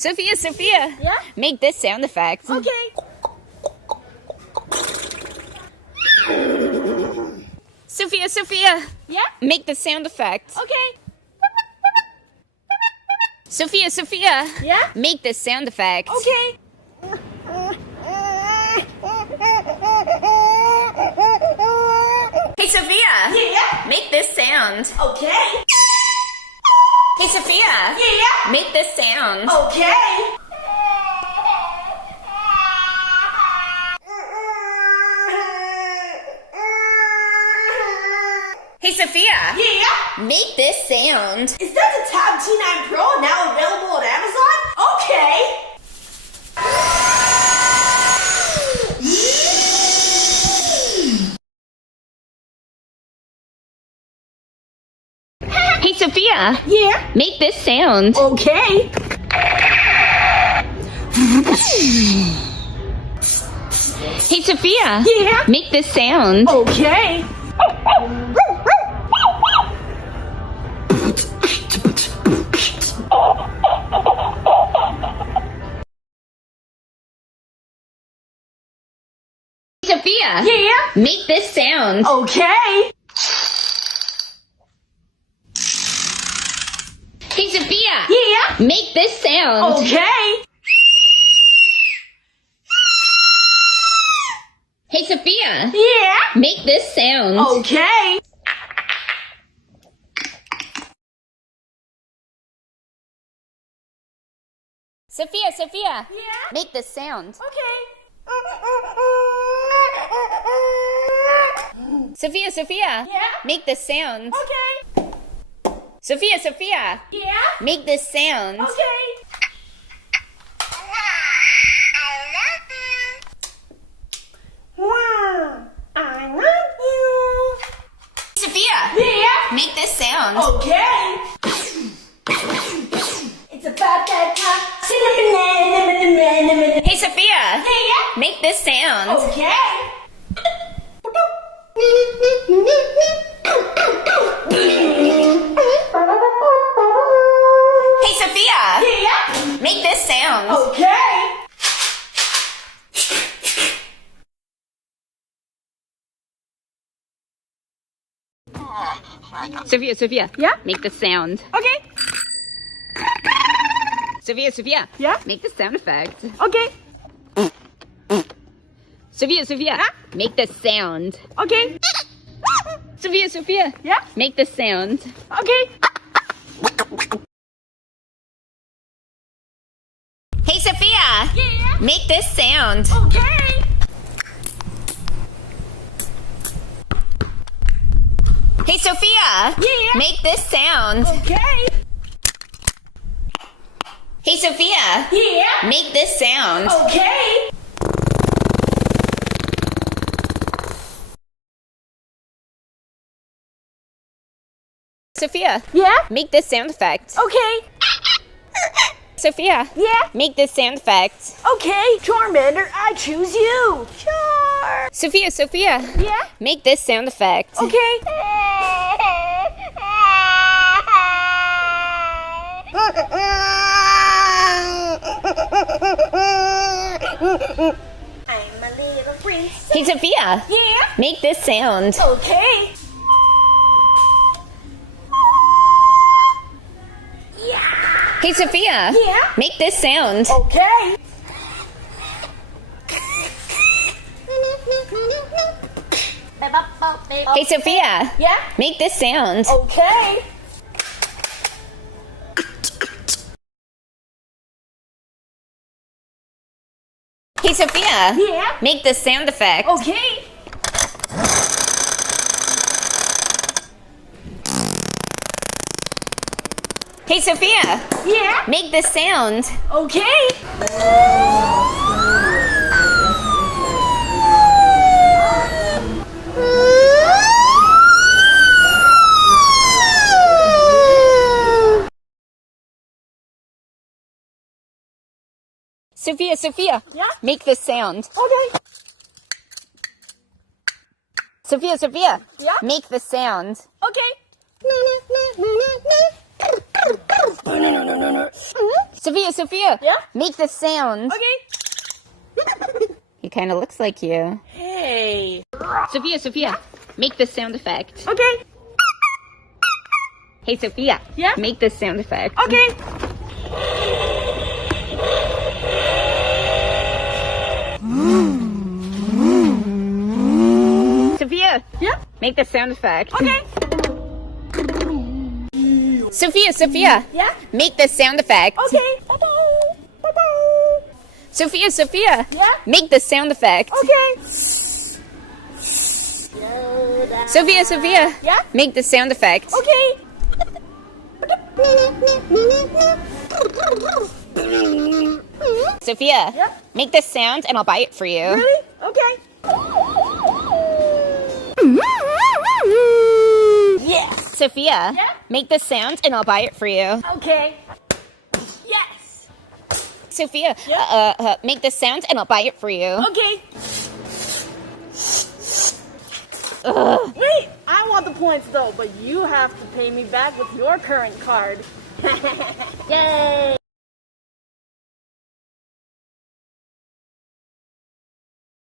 Sophia. Yeah? Make this sound effect. Okay. Sophia. Yeah? Make the sound effect. Okay. Sophia. Yeah? Make this sound effect. Okay. Hey, Sophia. Yeah? Make this sound. Okay. Hey, Sophia. Yeah? Make this sound. Okay. Hey, Sophia. Yeah? Make this sound. Is that the Tab T9 Pro now available on Amazon? Okay. Hey, Sophia. Yeah? Make this sound. Okay. Hey, Sophia. Yeah? Make this sound. Okay. Sophia. Yeah? Make this sound. Okay. Hey, Sophia. Yeah? Make this sound. Okay. Hey, Sophia. Yeah? Make this sound. Okay. Sophia. Yeah? Make this sound. Okay. Sophia. Yeah? Make this sound. Okay. Sophia. Yeah? Make this sound. Okay. Wow. I love you. Sophia. Yeah? Make this sound. Okay. It's about that time. Cinnamon. Hey, Sophia. Yeah? Make this sound. Okay. Hey, Sophia. Yeah? Make this sound. Okay. Sophia. Yeah? Make this sound. Okay. Sophia. Yeah? Make the sound effect. Okay. Sophia. Make this sound. Okay. Sophia. Yeah? Make this sound. Okay. Hey, Sophia. Yeah? Make this sound. Okay. Hey, Sophia. Yeah? Make this sound. Okay. Hey, Sophia. Yeah? Make this sound. Okay. Sophia. Yeah? Make this sound effect. Okay. Sophia. Yeah? Make this sound effect. Okay. Charmander, I choose you. Sophia. Yeah? Make this sound effect. Okay. I'm a little princess. Hey, Sophia. Yeah? Make this sound. Okay. Yeah. Hey, Sophia. Yeah? Make this sound. Okay. Hey, Sophia. Yeah? Make this sound. Okay. Hey, Sophia. Yeah? Make this sound effect. Okay. Hey, Sophia. Yeah? Make this sound. Okay. Sophia. Yeah? Make this sound. Okay. Sophia. Yeah? Make this sound. Okay. Sophia. Yeah? Make the sound. Okay. He kind of looks like you. Hey. Sophia. Make the sound effect. Okay. Hey, Sophia. Yeah? Make the sound effect. Okay. Sophia. Yeah? Make the sound effect. Okay. Sophia. Yeah? Make the sound effect. Okay. Sophia. Yeah? Make the sound effect. Okay. Sophia. Yeah? Make the sound effect. Okay. Sophia. Yeah? Make the sound and I'll buy it for you. Really? Okay. Yes. Sophia. Yeah? Make the sound and I'll buy it for you. Okay. Yes. Sophia. Yeah? Make the sound and I'll buy it for you. Okay. Ugh. Wait, I want the points though, but you have to pay me back with your current card. Yay!